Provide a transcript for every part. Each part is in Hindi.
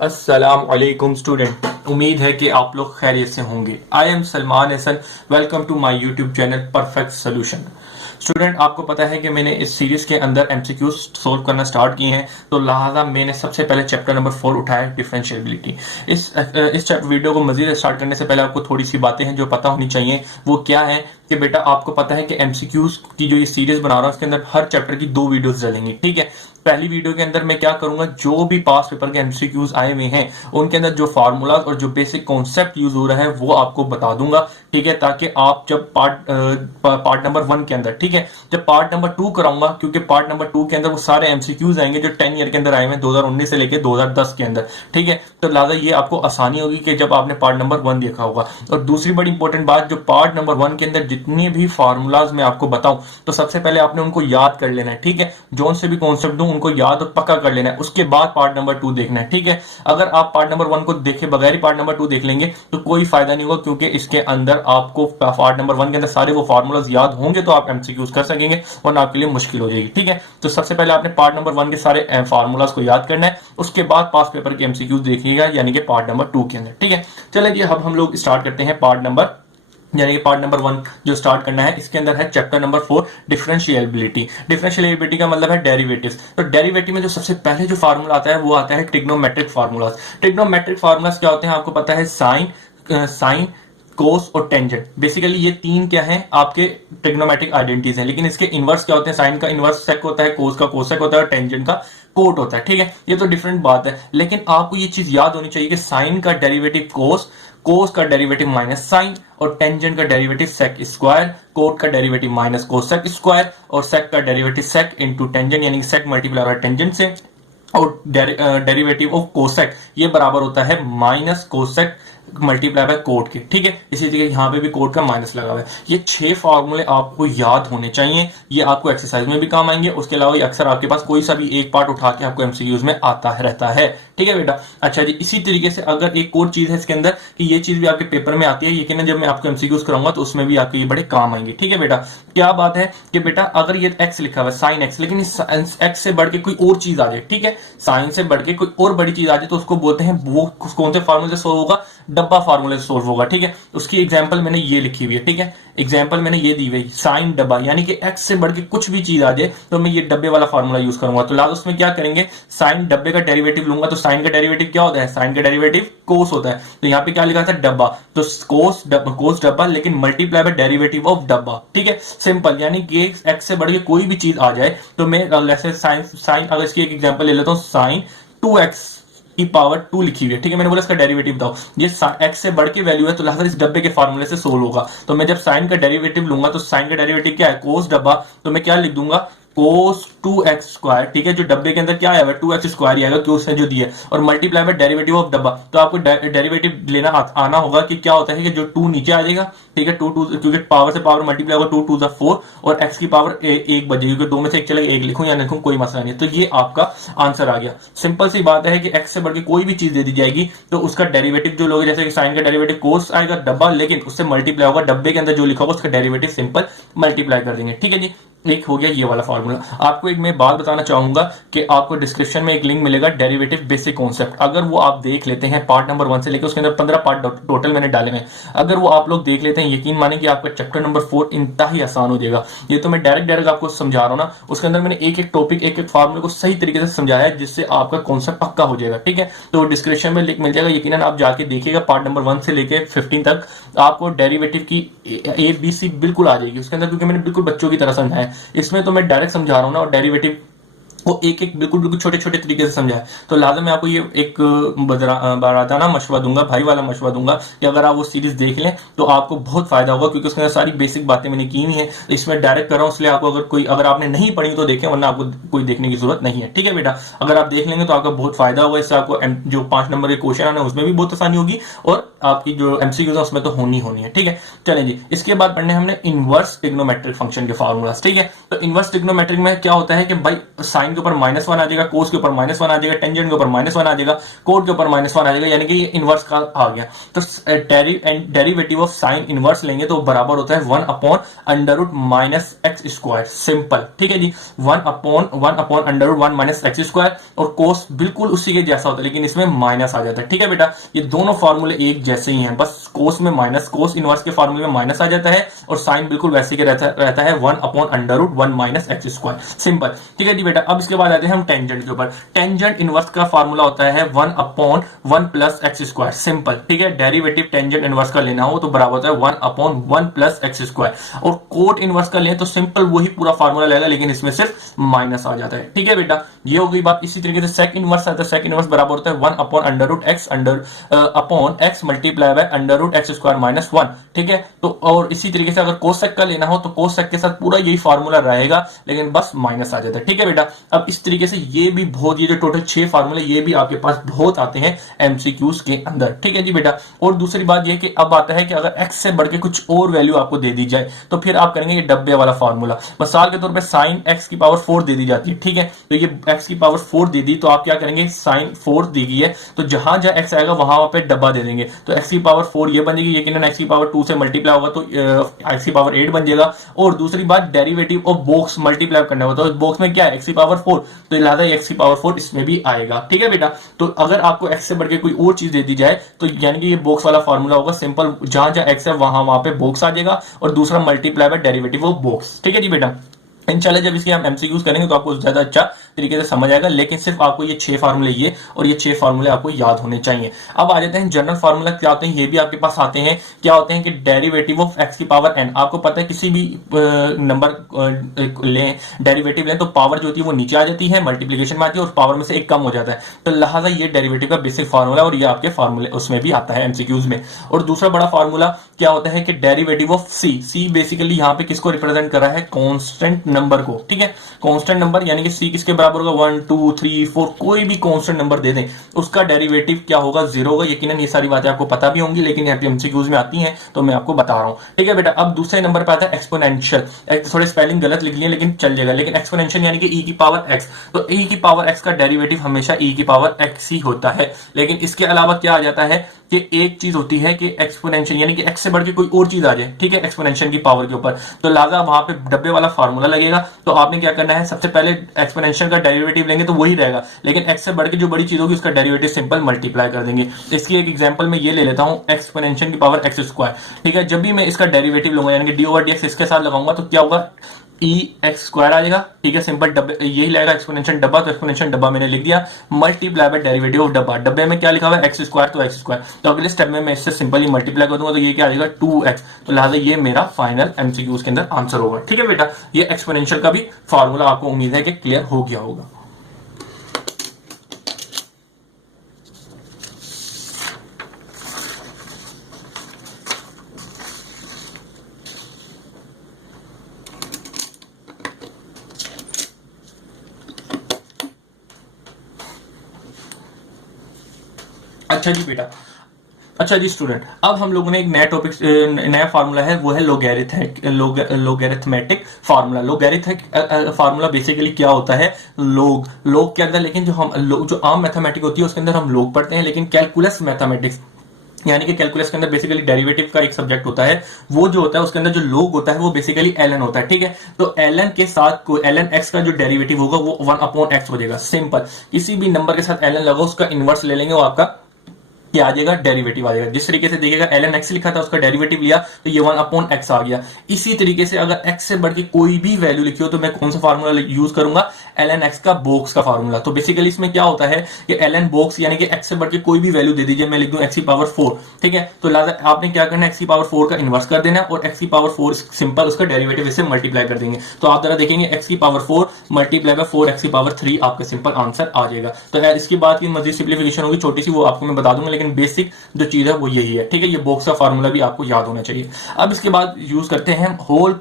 अस्सलाम वालेकुम स्टूडेंट, उम्मीद है कि आप लोग खैरियत से होंगे। I am Salman Hasan, welcome to my YouTube channel perfect solution. Student, आपको पता है कि मैंने इस सीरीज के अंदर एमसीक्यूज सोल्व करना स्टार्ट किए हैं, तो लिहाजा मैंने सबसे पहले चैप्टर नंबर 4 उठाया, डिफरेंशिएबिलिटी। इस वीडियो को मजीद स्टार्ट करने से पहले आपको थोड़ी सी बातें हैं जो पता होनी चाहिए। वो क्या है कि बेटा, आपको पता है कि एमसीक्यूज की जो ये सीरीज बना रहा हूं उसके अंदर हर चैप्टर की 2 वीडियोस डलेंगी। ठीक है, पहली वीडियो के अंदर मैं क्या करूंगा, जो भी पास पेपर के एमसीक्यूज आए हुए हैं उनके अंदर जो फार्मूलाज और जो बेसिक कॉन्सेप्ट यूज हो रहा है वो आपको बता दूंगा। ठीक है, ताकि आप जब पार्ट नंबर 1 के अंदर, ठीक है, जब पार्ट नंबर 2 कराऊंगा, क्योंकि पार्ट नंबर 2 के अंदर वो सारे एमसीक्यूज आएंगे जो 10 ईयर के अंदर आए हुए हैं, 2019 से लेकर 2010 के अंदर। ठीक है, तो लिहाजा ये आपको आसानी होगी कि जब आपने पार्ट नंबर 1 देखा होगा। और दूसरी बड़ी इंपॉर्टेंट बात, जो पार्ट नंबर 1 के अंदर जितने भी फार्मूलाज मैं आपको बताऊं तो सबसे पहले आपने उनको याद कर लेना है। ठीक है, जो से भी कॉन्सेप्ट दूं उनको याद और पक्का कर लेना है, उसके बाद पार्ट नंबर 2 देखना है। ठीक है, अगर आप पार्ट नंबर 1 को देखे बगैर ही पार्ट नंबर 2 देख लेंगे तो कोई फायदा नहीं होगा, क्योंकि इसके अंदर आपको पार्ट नंबर 1 के अंदर सारे वो फार्मूलाज याद होंगे तो आप एमसीक्यूज कर सकेंगे, वरना आपके लिए मुश्किल हो जाएगी। ठीक है, तो सबसे पहले आपने पार्ट नंबर 1 के सारे फार्मूलाज को याद करना है, उसके बाद पास पेपर के एमसीक्यूज देखिएगा, यानी कि पार्ट नंबर 2 के अंदर। ठीक है, चलिए जी, अब हम लोग स्टार्ट करते हैं पार्ट नंबर 1 जो स्टार्ट करना है। इसके अंदर है चैप्टर नंबर 4, डिफरेंशिएबिलिटी। डिफरेंशिएबिलिटी का मतलब है डेरिवेटिव्स। तो डेरिवेटिव में जो सबसे पहले जो फार्मूला आता है वो आता है ट्रिग्नोमेट्रिक फार्मूलाज। ट्रिग्नोमेट्रिक फार्मूलाज क्या होते हैं आपको पता है, साइन कोस और टेंजेंट। बेसिकली ये तीन क्या है, आपके ट्रिग्नोमेट्रिक आइडेंटिटीज हैं, लेकिन इसके इनवर्स क्या होते हैं, साइन का इनवर्स सेक होता है, कोस का कोसेक होता है और टेंजेंट का कोट होता है। ठीक है, ये तो डिफरेंट बात है, लेकिन आपको ये चीज याद होनी चाहिए कि साइन का डेरिवेटिव कोस, कोस का डेरिवेटिव माइनस साइन, और टेंजेंट का डेरिवेटिव सेक स्क्वायर, कोट का डेरिवेटिव माइनस कोसेक स्क्वायर, और सेक का डेरिवेटिव सेक इंटू टेंजेंट, यानी सेक मल्टीप्लाई हो रहा है टेंजेंट से, और डेरिवेटिव ऑफ कोसेक ये बराबर होता है minus cosec multiply by cot के। ठीक है, इसी तरीके यहां पे भी कोट का माइनस लगा हुआ है। ये 6 फॉर्मूले आपको याद होने चाहिए, ये आपको एक्सरसाइज में भी काम आएंगे। उसके अलावा ये अक्सर आपके पास कोई सा भी एक पार्ट उठा के आपको एमसीक्यूज में आता रहता है। ठीक है बेटा, अच्छा जी, इसी तरीके से अगर एक और चीज है इसके अंदर कि ये चीज भी आपके पेपर में आती है, यकीनन जब मैं आपको एमसीक्यूज कराऊंगा तो उसमें भी आपके ये बड़े काम आएंगे। ठीक है बेटा, क्या बात है कि बेटा अगर ये एक्स लिखा हुआ है साइन एक्स, लेकिन इस एक्स से बढ़ के कोई और चीज आ जाए, ठीक है, साइन से बढ़ के कोई और बड़ी चीज आ जाए, तो उसको बोलते हैं, वो कौन से फार्मूले से सोल्व होगा, डब्बा फार्मूले से सोल्व होगा। ठीक है, उसकी एग्जांपल मैंने ये लिखी हुई है। ठीक है, एग्जांपल मैंने ये दी हुई, साइन डब्बा, यानी कि एक्स से बढ़ के कुछ भी चीज आ जाए तो मैं ये डब्बे वाला फार्मूला यूज करूंगा। तो लास्ट उसमें क्या करेंगे, साइन डब्बे का डेरिवेटिव लूंगा, तो साइन का डेरिवेटिव क्या होता है, साइन का डेरिवेटिव कोस होता है। तो यहाँ पे क्या लिखा था, डब्बा, तो कोस डब्बा, लेकिन मल्टीप्लाई बाय डेरिवेटिव ऑफ डब्बा। ठीक है, सिंपल, यानी कि एक्स से बढ़ के कोई भी चीज आ जाए तो मैं जैसे साइन अगर इसकी एक एग्जांपल ले लेता हूं, साइन 2x की पावर 2 लिखी हुई है। ठीक है, मैंने बोला इसका डेरिवेटिव बताओ, ये एक्स से बढ़ के वैल्यू है, तो लिहाजा इस डब्बे के फार्मूले से सोल्व होगा। तो मैं जब साइन का डेरिवेटिव लूंगा तो साइन का डेरिवेटिव क्या है, कोस डब्बा, तो मैं क्या लिख दूंगा, कोस 2x स्क्वायर। ठीक है, जो डब्बे के अंदर क्या आया 2x स्क्वायर ही आएगा, क्यों उसने जो दिया, और मल्टीप्लाई बाय डेरिवेटिव ऑफ डब्बा। तो आपको डेरिवेटिव लेना आना होगा कि क्या होता है कि जो 2 नीचे आ जाएगा, ठीक है, 2 क्योंकि पावर से पावर मल्टीप्लाई होगा, 2 2 4, और x की पावर 1 बचेगी, क्योंकि 2 में से एक चलेगा, 1 लिखूं या नहीं लिखूं कोई मसला नहीं। तो ये आपका आंसर आ गया। सिंपल सी बात है कि x से बढ़ के कोई भी चीज दे दी जाएगी तो उसका डेरिवेटिव जो लोगे, जैसे कि साइन का डेरिवेटिव कोस आएगा डब्बा, लेकिन उससे मल्टीप्लाई होगा, डब्बे के अंदर जो लिखा होगा उसका डेरिवेटिव सिंपल मल्टीप्लाई कर देंगे। ठीक है जी, एक हो गया ये वाला फार्मूला। आपको एक मैं बात बताना चाहूंगा कि आपको डिस्क्रिप्शन में एक लिंक मिलेगा, डेरिवेटिव बेसिक कॉन्सेप्ट। अगर वो आप देख लेते हैं, पार्ट नंबर 1 से लेकर उसके अंदर 15 पार्ट टोटल मैंने डाले हैं, अगर वो आप लोग देख लेते हैं, यकीन माने कि आपका चैप्टर नंबर 4 इंतहा आसान हो जाएगा। ये तो मैं डायरेक्ट आपको समझा रहा हूं ना, उसके अंदर मैंने एक एक टॉपिक, एक एक फार्मूले को सही तरीके से समझाया है, जिससे आपका कॉन्सेप्ट पक्का हो जाएगा। ठीक है, तो डिस्क्रिप्शन में लिंक मिल जाएगा, यकीनन आप जाके देखिएगा। पार्ट नंबर 1 से लेकर 15 तक आपको डेरिवेटिव की ABC बिल्कुल आ जाएगी उसके अंदर, क्योंकि मैंने बिल्कुल बच्चों की तरह समझाया है। इसमें तो मैं डायरेक्ट समझा रहा हूं ना, और डेरिवेटिव वो एक एक बिल्कुल छोटे छोटे तरीके से समझा है। तो लाजम मैं आपको ये एक बरादाना मशवरा दूंगा, भाई वाला मशवरा दूंगा कि अगर आप वो सीरीज देख लें तो आपको बहुत फायदा होगा, क्योंकि उसके अंदर सारी बेसिक बातें मैंने की हुई हैं। तो इसमें डायरेक्ट कर रहा हूं, इसलिए आपको अगर आपने नहीं पढ़ी तो देखें, वरना आपको कोई देखने की जरूरत नहीं है। ठीक है बेटा, अगर आप देख लेंगे तो आपका बहुत फायदा होगा। इससे आपको जो 5 नंबर के क्वेश्चन आना है उसमें भी बहुत आसानी होगी, और आपकी जो एमसीक्यूज है उसमें तो होनी है। ठीक है, चलें जी, इसके बाद पढ़ने हमने इनवर्स ट्रिग्नोमेट्रिक फंक्शन के फार्मूलास। ठीक है, तो इनवर्स ट्रिग्नोमेट्रिक में क्या होता है कि भाई साइन के के ऊपर -1 आ जाएगा, कोस के ऊपर -1 आ जाएगा, टेंजेंट के ऊपर -1 आ जाएगा, कोट के ऊपर -1 आ जाएगा, यानी कि ये इनवर्स का आ गया। तो डेरिवेटिव ऑफ साइन इनवर्स लेंगे तो बराबर होता है 1 upon under root minus X square, simple, ठीक है जी। 1 upon under root 1 minus X square, और कोस बिल्कुल उसी के जैसा होता है लेकिन इसमें माइनस आ जाता है, ठीक है बेटा। ये दोनों फॉर्मूले एक जैसे ही हैं, बस कोस में माइनस, कोस इनवर्स के फॉर्मूले में माइनस आ जाता है और साइन बिल्कुल वैसे के रहता है 1 upon under root 1 minus X square, simple, ठीक है जी बेटा। अब इसके बाद आते हैं हम टेंजेंट के ऊपर। टेंजेंट इनवर्स का फॉर्मूला होता है 1 upon 1 plus x square, simple, ठीक है। डेरिवेटिव टेंजेंट इनवर्स का लेना हो तो बराबर होता है 1 अपॉन 1 प्लस एक्स स्क्वायर, और कोट इनवर्स का लें तो सिंपल वही पूरा फॉर्मूला लगेगा लेकिन इसमें सिर्फ माइनस आ जाता है, ठीक है बेटा। ये हो गई बात। इसी तरीके से सेक इनवर्स आता है, सेक इनवर्स बराबर होता है 1 upon under root X upon X multiply by under root X square minus 1, ठीक है। तो और इसी तरीके से अगर कोसेक का लेना हो तो कोसेक के साथ पूरा यही फॉर्मूला रहेगा लेकिन बस माइनस आ जाता है, ठीक है बेटा। अब इस तरीके से ये भी बहुत, ये जो टोटल 6 फार्मूले ये भी आपके पास बहुत आते हैं एमसीक्यूज के अंदर, ठीक है जी बेटा। और दूसरी बात ये कि अब आता है कि अगर एक्स से बढ़ के कुछ और वैल्यू आपको दे दी जाए तो फिर आप करेंगे ये डब्बे वाला फॉर्मूला। मिसाल के तौर पे साइन एक्स की पावर 4 दे दी जाती है, ठीक है। तो ये एक्स की पावर 4 दे दी तो आप क्या करेंगे, साइन 4 दी गई है तो जहां जहां एक्स आएगा वहां पे डब्बा दे देंगे, तो एक्स की पावर 4 ये बनेगी, यकीनन एक्स की पावर 2 से मल्टीप्लाई होगा तो एक्स की पावर 8 बन जाएगा। और दूसरी बात, डेरिवेटिव ऑफ बॉक्स मल्टीप्लाई करना होगा तो बॉक्स में क्या है, एक्स की पावर 4, तो लिहाजा एक्स की पावर 4 इसमें भी आएगा, ठीक है बेटा। तो अगर आपको एक्स से बढ़ के कोई और चीज दे दी जाए तो यानी कि ये बॉक्स वाला फॉर्मूला होगा, सिंपल, जहां जहां एक्स है वहां पे बॉक्स आ जाएगा और दूसरा multiply by derivative of box, ठीक है जी बेटा। इंशाल्लाह जब इसकी हम एमसीक्यूज करेंगे तो आपको ज्यादा अच्छा तरीके से समझ आएगा, लेकिन सिर्फ आपको ये 6 फार्मूले ये और ये 6 फार्मूले आपको याद होने चाहिए। अब आ जाते हैं जनरल फार्मूला क्या होते हैं, ये भी आपके पास आते हैं। क्या होते हैं कि डेरिवेटिव ऑफ एक्स की पावर एन, आपको पता है किसी भी नंबर लें, डेरिवेटिव लें तो पावर जो होती है वो नीचे आ जाती है, मल्टीप्लीकेशन में आती है और पावर में से एक कम हो जाता है, तो लिहाजा ये डेरिवेटिव का बेसिक फार्मूला और ये आपके फार्मूले उसमें भी आता है एमसीक्यूज में। और दूसरा बड़ा फार्मूला क्या होता है कि derivative of C, C basically यहाँ पे किसको रिप्रेजेंट कर रहा है, कॉन्स्टेंट नंबर को, ठीक है। कांस्टेंट नंबर यानी कि सी किसके बराबर होगा, 1 2 3 4, कोई भी कांस्टेंट नंबर दे दें उसका डेरिवेटिव क्या होगा, 0 होगा। यकीनन ये सारी बातें आपको पता भी होंगी लेकिन यहाँ पे एमसीक्यूज में आती हैं तो मैं आपको बता रहा हूं, ठीक है बेटा। अब दूसरे नंबर पे आता है एक्सपोनेंशियल, थोड़े स्पेलिंग गलत लिख लिए लेकिन चल जाएगा, लेकिन एक्सपोनेंशियल यानी कि ई की पावर एक्स, तो ई की पावर एक्स का डेरिवेटिव हमेशा ई की पावर एक्स ही होता है। लेकिन इसके अलावा क्या आ जाता है कि एक चीज होती है कि एक्सपोनेंशियल यानी कि एक्स से बढ़ के कोई और चीज आ जाए, ठीक है, एक्सपोनेंशियल की पावर के ऊपर, तो लिहाजा वहां पे डब्बे वाला फार्मूला लगेगा। तो आपने क्या करना है, सबसे पहले एक्सपोनेंशियल का डेरिवेटिव लेंगे तो वही रहेगा, लेकिन एक्स से बढ़ के जो बड़ी चीज होगी उसका डेरिवेटिव सिंपल मल्टीप्लाई कर देंगे। इसकी एक एग्जांपल मैं ये ले लेता हूं, एक्सपोनेंशियल की पावर एक्स स्क्वायर, ठीक है। जब भी मैं इसका डेरिवेटिव लूंगा यानी कि डी ओवर डी एक्स इसके साथ लगाऊंगा तो क्या होगा, ई एक्स स्क्वायर आ जाएगा, ठीक है, सिंपल डब्बे यही लगेगा, एक्सपोनेंशियल डब्बा, तो एक्सपोनेंशियल डब्बा मैंने लिख दिया, मल्टीप्लाई बाय डेरिवेटिव ऑफ डब्बा, डब्बे में क्या लिखा हुआ है एक्स स्क्वायर, तो एक्स स्क्वायर, तो अगले स्टेप में मैं इससे सिंपली मल्टीप्लाई कर दूंगा तो ये क्या आ जाएगा 2x, तो लिहाजा ये मेरा फाइनल एमसीक्यूज के अंदर आंसर होगा, ठीक है बेटा। ये एक्सपोनेंशियल का भी फॉर्मूला आपको उम्मीद है कि क्लियर हो गया होगा। अच्छा जी बेटा, अच्छा जी स्टूडेंट, अब हम लोगों ने एक नया टॉपिक, नया फार्मूला है, वो है लोगैरिथमेटिक फार्मूला। लोगैरिथमिक फार्मूला बेसिकली क्या होता है, लोग के अंदर, लेकिन जो आम मैथमेटिक होती है उसके अंदर हम लोग पढ़ते हैं, लेकिन कैलकुलस मैथमेटिक्स यानी कि कैलकुलस के अंदर बेसिकली डेरिवेटिव का एक सब्जेक्ट होता है, वो जो होता है उसके अंदर जो लोग होता है वो बेसिकली ln होता है, ठीक है। तो ln के साथ कोई ln x का जो डेरिवेटिव होगा वो 1 अपॉन x हो जाएगा, सिंपल। किसी भी नंबर के साथ ln लगाओ उसका इनवर्स ले लेंगे, वो आपका क्या आ जाएगा, डेरिवेटिव आ जाएगा। जिस तरीके से देखिएगा ln x लिखा था उसका डेरिवेटिव लिया तो ये 1 अपॉन x आ गया। इसी तरीके से अगर x से बढ़ के कोई भी वैल्यू लिखी हो तो मैं कौन सा फार्मूला यूज करूंगा, ln x का बॉक्स का फार्मूला। तो बेसिकली इसमें क्या होता है कि ln बॉक्स यानी कि x से बढ़ के कोई भी वैल्यू दे दीजिए, मैं लिख दूं x की पावर 4, ठीक है। तो लिहाजा आपने क्या करना है, x की पावर 4 का इनवर्स कर देना और x की पावर 4 सिंपल उसका डेरिवेटिव इससे मल्टीप्लाई कर देंगे। तो आप जरा देखेंगे x की पावर 4 मल्टीप्लाई बाय 4 x की पावर 3 आपका सिंपल आंसर आ जाएगा। तो इसके बाद की मजीद सिंप्लीफिकेशन होगी छोटी सी, वो आपको मैं बता दूंगा, लेकिन बेसिक जो चीज है वो यही है, ठीक है। ये बोक्स का फार्मूला भी आपको याद होना चाहिए। अब इसके बाद यूज करते हैं होल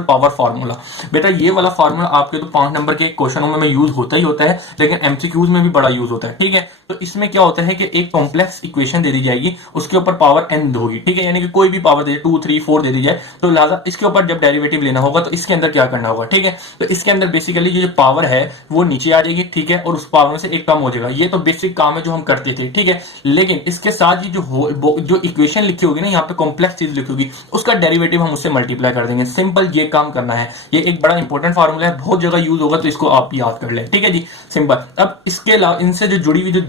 पावर फार्मूला। बेटा ये वाला फार्मूला आपके तो 5 नंबर के क्वेश्चनों में यूज होता ही होता है, लेकिन एमसीक्यूज में भी बड़ा यूज होता है, ठीक है। तो इसमें क्या होता है कि एक कॉम्प्लेक्स इक्वेशन दे दी जाएगी, उसके ऊपर पावर n होगी, ठीक है, यानी कि कोई भी पावर दे 2 3 4 दे दी जाए, तो लिहाजा इसके ऊपर जब डेरिवेटिव लेना होगा तो इसके अंदर क्या करना होगा, ठीक है। तो इसके अंदर बेसिकली जो पावर है वो नीचे आ जाएगी, ठीक है, और उस पावर में से एक कम हो जाएगा। ये तो बेसिक काम है जो हम करते थे, ठीक है। लेकिन इसके साथ ही जो इक्वेशन लिखी होगी ना, यहाँ पे कॉम्प्लेक्स चीज लिखी होगी, उसका डेरिवेटिव हम उससे मल्टीप्लाई कर देंगे। सिंपल ये काम करना है। ये एक बड़ा इंपॉर्टेंट फार्मूला है, बहुत जगह यूज होगा, तो इसको आप याद कर लें, ठीक है जी, सिंपल। अब इसके अलावा इनसे जो जुड़ी हुई जो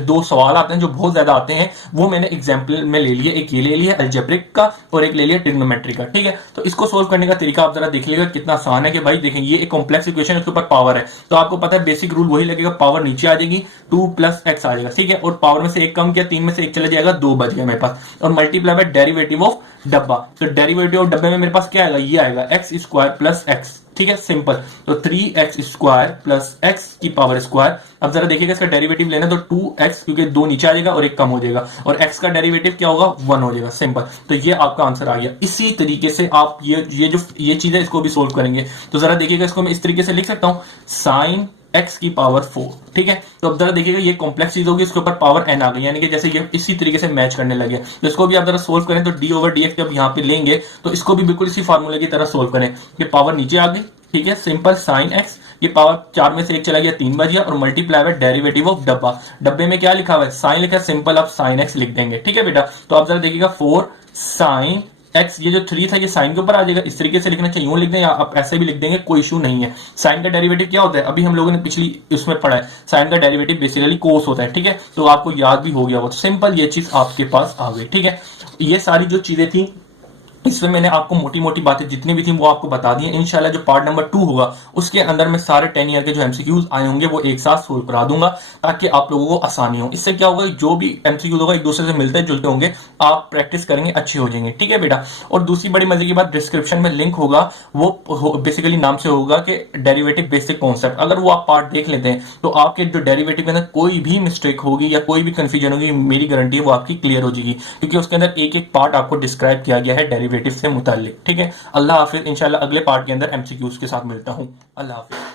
दो सवाल आते हैं जो बहुत ज्यादा आते हैं, वो मैंने एग्जाम्पल में ले लिए। एक ये ले लिया अलजेब्रिक का और एक ले लिया ट्रिग्नोमेट्री का, ठीक है। तो इसको सोल्व करने का तरीका आप जरा देख लीजिएगा कितना आसान है कि भाई देखें ये एक कॉम्प्लेक्स इक्वेशन, उसके ऊपर पावर है, तो आपको पता है बेसिक रूल वही लगेगा, पावर नीचे आ जाएगी, 2 + x आ जाएगा, ठीक है, और पावर में से एक कम किया, 3 में से एक चला जाएगा, 2 बच गया मेरे पास, और मल्टीप्लाई बाय डेरिवेटिव ऑफ डब्बा। तो डेरिवेटिव ऑफ डब्बे में मेरे पास क्या आएगा, ये आएगा x² + x, ठीक है, सिंपल। तो 3x² + x की पावर स्क्वायर। अब जरा देखिएगा इसका डेरिवेटिव लेना, तो 2x, क्योंकि 2 नीचे आ जाएगा और एक कम हो जाएगा, और x का डेरिवेटिव क्या होगा, 1 हो जाएगा, सिंपल। तो ये आपका आंसर आ गया। इसी तरीके से आप ये चीज है इसको भी सोल्व करेंगे। तो जरा देखिएगा, इसको मैं इस तरीके से लिख सकता हूं, sin x की पावर 4, ठीक है। तो अब जरा देखिएगा ये कॉम्प्लेक्स चीज होगी, इसके ऊपर पावर n आ गई, यानी कि जैसे ये इसी तरीके से मैच करने लगे। तो इसको भी आप जरा सोल्व करें, तो d/dx जब यहाँ पे लेंगे तो इसको भी बिल्कुल इसी फार्मूले की तरह सोल्व करें। ये पावर नीचे आ गई, ठीक है, सिंपल, sin x, ये पावर 4 में से 1 चला गया, 3 बच गया, और मल्टीप्लाई बाय डेरिवेटिव ऑफ डब्बा। डब्बे में क्या लिखा हुआ है, साइन लिखा है, सिंपल आप sin x लिख देंगे, ठीक है बेटा। तो आप जरा देखिएगा 4 sin x, ये जो 3 था ये साइन के ऊपर आ जाएगा, इस तरीके से लिखना चाहिए, यूं लिख दें या आप ऐसे भी लिख देंगे, कोई इशू नहीं है। साइन का डेरिवेटिव क्या होता है, अभी हम लोगों ने पिछली उसमें पढ़ा है, साइन का डेरिवेटिव बेसिकली कोस होता है, ठीक है, तो आपको याद भी हो गया वो। तो सिंपल ये चीज आपके पास आ गई, ठीक है। ये सारी जो चीजें थी, इसमें मैंने आपको मोटी मोटी बातें जितनी भी थी वो आपको बता दी है। इंशाल्लाह जो पार्ट नंबर 2 होगा उसके अंदर मैं सारे 10 ईयर के जो एमसीक्यूज आए होंगे वो एक साथ सोल्व करा दूंगा, ताकि आप लोगों को आसानी हो। इससे क्या होगा, जो भी एमसीक्यूज होगा एक दूसरे से मिलते जुलते होंगे, आप प्रैक्टिस करेंगे, अच्छे हो जाएंगे, ठीक है बेटा। और दूसरी बड़ी मजे की बात, डिस्क्रिप्शन में लिंक होगा, वो बेसिकली नाम से होगा कि डेरिवेटिव बेसिक कॉन्सेप्ट। अगर वो आप पार्ट देख लेते हैं तो आपके जो डेरिवेटिव के अंदर कोई भी मिस्टेक होगी या कोई भी कंफ्यूजन होगी, मेरी गारंटी है वो आपकी क्लियर हो जाएगी, क्योंकि उसके अंदर एक एक पार्ट आपको डिस्क्राइब किया गया है डेरिवेटिव से मुताल्लिक, ठीक है। अल्लाह हाफिज, इंशाल्लाह अगले पार्ट के अंदर एमसीक्यूज के साथ मिलता हूं। अल्लाह हाफिज।